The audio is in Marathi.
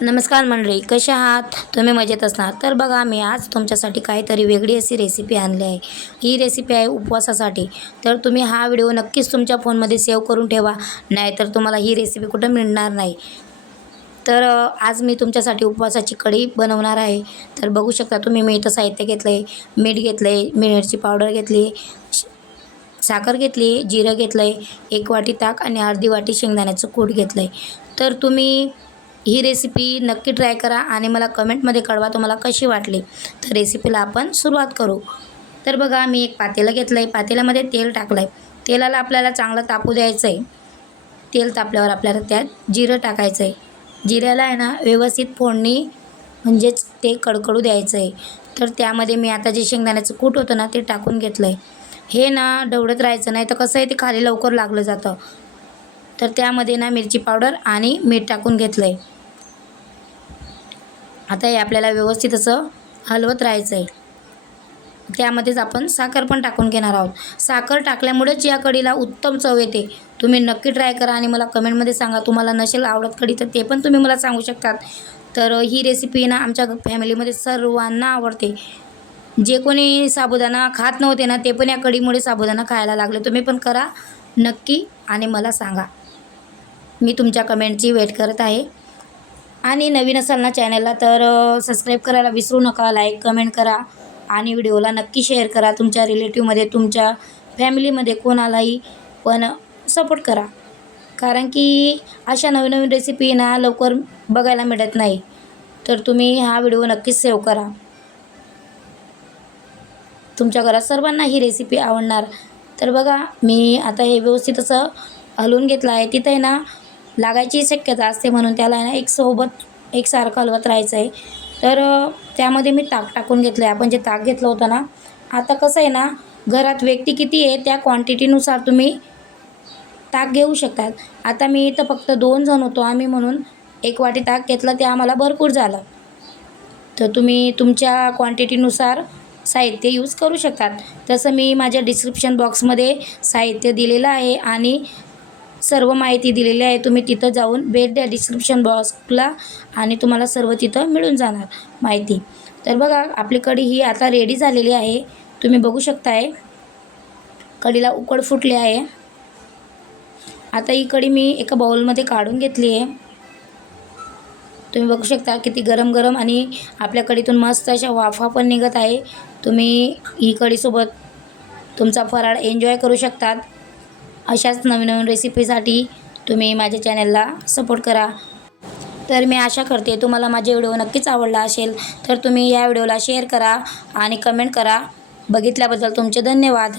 नमस्कार मंडळी कसे आहात? तुम्ही मजेत असणार? तर बघा मी आज तुमच्यासाठी काहीतरी वेगळी अशी रेसिपी आणली आहे. ही रेसिपी आहे उपवासासाठी. तर तुम्ही हा व्हिडिओ नक्कीच तुमच्या फोनमध्ये सेव्ह करून ठेवा. नाहीतर तुम्हाला ही रेसिपी कुठं मिळणार नाही. तर आज मी तुमच्यासाठी उपवासाची कढी बनवणार आहे. तर बघू शकता तुम्ही मी इथं साहित्य घेतलं आहे मीठ घेतलं आहे मिरची पावडर घेतली साखर घेतली जिरं घेतलं आहे एक वाटी ताक आणि अर्धी वाटी शेंगदाण्याचं कूट घेतलं आहे तर तुम्ही ही रेसिपी नक्की ट्राय करा आणि मला कमेंटमध्ये कळवा तुम्हाला कशी वाटली. तर रेसिपीला आपण सुरुवात करू. तर बघा मी एक पातेलं घेतलं आहे पातेल्यामध्ये तेल टाकलं आहे तेलाला आपल्याला चांगलं तापू द्यायचं आहे तेल तापल्यावर आपल्याला त्यात जिरं टाकायचं आहे जिऱ्याला आहे ना व्यवस्थित फोडणी म्हणजेच ते कडकडू द्यायचं आहे तर त्यामध्ये मी आता जे शेंगदाण्याचं कूट होतं ना ते टाकून घेतलं आहे हे ना डवडत राहायचं नाही. तर कसं आहे ते खाली लवकर लागलं जातं. तर त्यामध्ये ना मिरची पावडर आणि मीठ टाकून घेतलं आहे आता हे आपल्याला व्यवस्थित असं हलवत राहायचं आहे त्यामध्येच आपण साखर पण टाकून घेणार आहोत. साखर टाकल्यामुळेच या कढीला उत्तम चव येते. तुम्ही नक्की ट्राय करा आणि मला कमेंटमध्ये सांगा तुम्हाला नसेल आवडत कढी तर ते पण तुम्ही मला सांगू शकतात. तर ही रेसिपी ना आमच्या फॅमिलीमध्ये सर्वांना आवडते. जे कोणी साबुदाणा खात नव्हते ना ते पण या कढीमुळे साबुदाणा खायला लागले. तुम्ही पण करा नक्की आणि मला सांगा. मी तुमच्या कमेंटची वेट करत आहे. आणि नवीन असाल ना चॅनलला तर सबस्क्राईब करायला विसरू नका लाईक कमेंट करा. आणि व्हिडिओला नक्की शेअर करा. तुमच्या रिलेटिव्हमध्ये तुमच्या फॅमिलीमध्ये कोणालाही पण सपोर्ट करा. कारण की अशा नवीन नवीन रेसिपी ना लवकर बघायला मिळत नाही. तर तुम्ही हा व्हिडिओ नक्कीच सेव्ह करा. तुमच्या घरात सर्वांना ही रेसिपी आवडणार. तर बघा मी आता हे व्यवस्थित असं हलवून घेतलं आहे. तिथं आहे ना लागायची शक्यता असते म्हणून त्याला आहे ना एक सोबत एकसारखं हलवत राहायचं आहे. तर त्यामध्ये मी ताक टाकून घेतलं आहे आपण जे ताक घेतलं होतं ना आता कसं आहे ना घरात व्यक्ती किती आहे त्या क्वांटिटीनुसार तुम्ही ताक घेऊ शकतात. आता मी इथं फक्त दोन जण होतो आम्ही म्हणून एक वाटी ताक घेतलं ते आम्हाला भरपूर झालं. तर तुम्ही तुमच्या क्वांटिटीनुसार साहित्य यूज करू शकतात. तसं मी माझ्या डिस्क्रिप्शन बॉक्समध्ये साहित्य दिलेलं आहे आणि सर्व माहिती दिलेली आहे. तुम्ही तिथं जाऊन भेट द्या डिस्क्रिप्शन बॉक्सला आणि तुम्हाला सर्व तिथं मिळून जाणार माहिती. तर बघा आपली कढी ही आता रेडी झालेली आहे. तुम्ही बघू शकताय कढीला उकड फुटली आहे. आता ही कढी मी एका बाउलमध्ये काढून घेतली आहे. तुम्ही बघू शकता किती गरम गरम आणि आपल्या कढीतून मस्त अशा वाफा पण निघत आहे. तुम्ही ही कढीसोबत तुमचा फराळ एन्जॉय करू शकतात. अशाच नवीन नवीन रेसिपीसाठी तुम्ही माझ्या चॅनलला सपोर्ट करा. तर मी आशा करते तुम्हाला माझे व्हिडिओ नक्कीच आवडला असेल तर तुम्ही या व्हिडिओला शेअर करा आणि कमेंट करा. बघितल्याबद्दल तुमचे धन्यवाद.